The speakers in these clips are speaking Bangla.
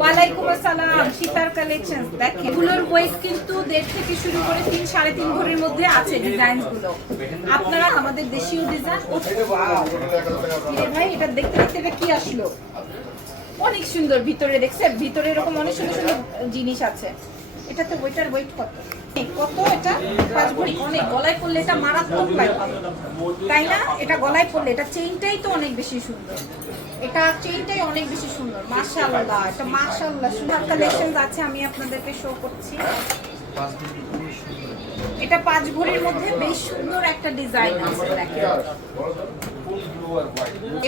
ওয়ালাইকুম আসসালাম সীতার কালেকশন এগুলোর কিন্তু থেকে শুরু করে তিন, সাড়ে তিন মধ্যে আছে আপনারা আমাদের দেশীয় ডিজাইন ভাই, এটা দেখতে দেখতে এটা কি আসলো? অনেক সুন্দর ভিতরে দেখছে ভিতরে এরকম অনেক সুন্দর সুন্দর জিনিস আছে। এটাতে ওইটার ওয়েট কত? এটা? পাঁচ আছে, আমি আপনাদেরকে শো করছি। এটা পাঁচ ভরির মধ্যে বেশ সুন্দর একটা ডিজাইন আছে, দেখেন।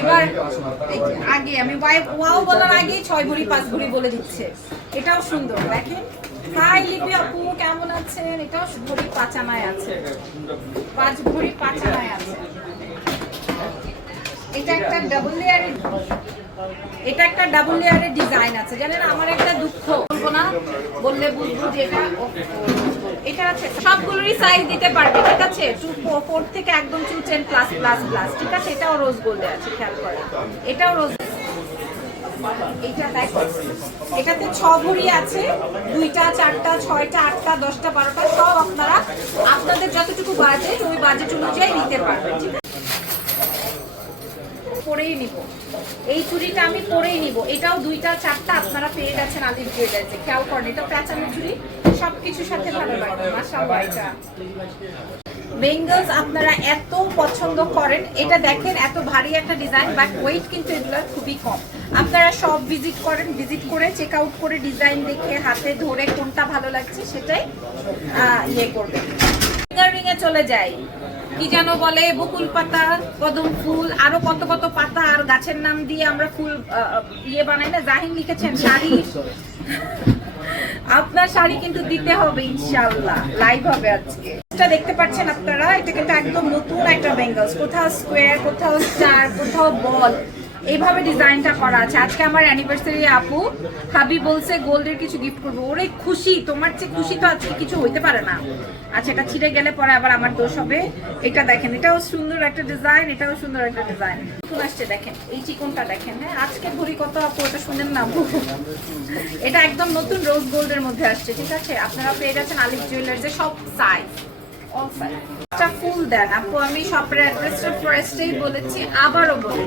এবার আগে আমি ওয়াও বলার আগে ছয় ভরি পাঁচ ভরি বলে দিচ্ছে। এটাও সুন্দর, দেখেন। হাই লিপি আপু, কেমন আছেন? এটাও ভরি পাঁচানায় আছে। পাঁচ ভরি পাঁচানায় আছে। এটা একটা ডাবল লেয়ারের এটা একটা ডাবল লেয়ারের ডিজাইন আছে। জানেন, আমার একটা দুঃখ। বলব না, বললে বুঝব যে এটা এটা আছে। সবগুলোরই সাইজ দিতে পারবে, ঠিক আছে? টু ফোর থেকে একদম two ten plus plus plus ঠিক আছে? এটাও রোজ গোল্ডে আছে, খেয়াল করে এটাও রোজ এটা দেখো, এটাতে ছ ভরি আছে, দুইটা, চারটা, ছয়টা, আটটা, দশটা, বারোটা, সব আপনারা, আপনাদের যতটুকু বাজেট ওই বাজেট অনুযায়ী নিতে পারবেন পরেই নিব। এই চুড়িটা আমি পরেই নিব। এটাও দুইটা, চারটা আপনারা পেয়ে যাচ্ছেন আলিফ জুয়েলার্সে খেয়াল করেন এটা প্যাচানো চুড়ি, সবকিছুর সাথে ভালো লাগে মাশাআল্লাহ, এটা। বেঙ্গলস আপনারা এত পছন্দ করেন, এটা দেখেন এত ভারী একটা ডিজাইন বাট ওয়েট কিন্তু এগুলো খুবই কম। আপনারা সব ভিজিট করেন ভিজিট করে চেক আউট করে ডিজাইন দেখে হাতে ধরে কোনটা ভালো লাগছে সেটাই ইয়ে করবেন। রিং এ চলে যাই। কি যেন বলে, বকুল পাতা, কদম ফুল, আরও কত কত পাতা আর গাছের নাম দিয়ে আমরা ফুল ইয়ে বানাই না, জাহিন লিখেছেন শাড়ি। আপনার শাড়ি কিন্তু দিতে হবে ইনশাল্লাহ লাইভ হবে আজকে। এটা দেখতে পাচ্ছেন আপনারা, এটা কিন্তু একদম নতুন একটা বেঙ্গলস কোথাও স্কোয়ার কোথাও স্টার কোথাও বল এইভাবে ডিজাইনটা করা আছে। আজকে আমার অ্যানিভার্সারি আপু, হাবি বলছে গোল্ডের কিছু গিফট করব। ওরে, খুশি, তোমার চেয়ে খুশি তো আজকে কিছু হইতে পারে না। আচ্ছা এটা ছিঁড়ে গেলে পরে আবার আমার দোষ হবে। এটা দেখেন, এটাও সুন্দর একটা ডিজাইন এটাও সুন্দর একটা ডিজাইন নতুন আসছে, দেখেন, এই চিকনটা দেখেন। হ্যাঁ আজকে ভরি কত আপু এটা শুনেন না আপু? এটা একদম নতুন রোজ গোল্ডের মধ্যে আসছে, ঠিক আছে? আপনারা পেয়ে যাচ্ছেন আলিফ জুয়েলার্সে সব সাইজ ফুল দেন। আপু, আমি শপের অ্যাড্রেসটা ফার্স্টেই বলেছি, আবারও বলে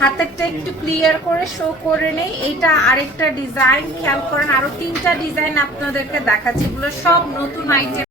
হাতেরটা একটু ক্লিয়ার করে শো করে নেই। এটা আরেকটা ডিজাইন খেয়াল করেন, আরও তিনটা ডিজাইন আপনাদেরকে দেখাচ্ছি। এগুলো সব নতুন আইটেম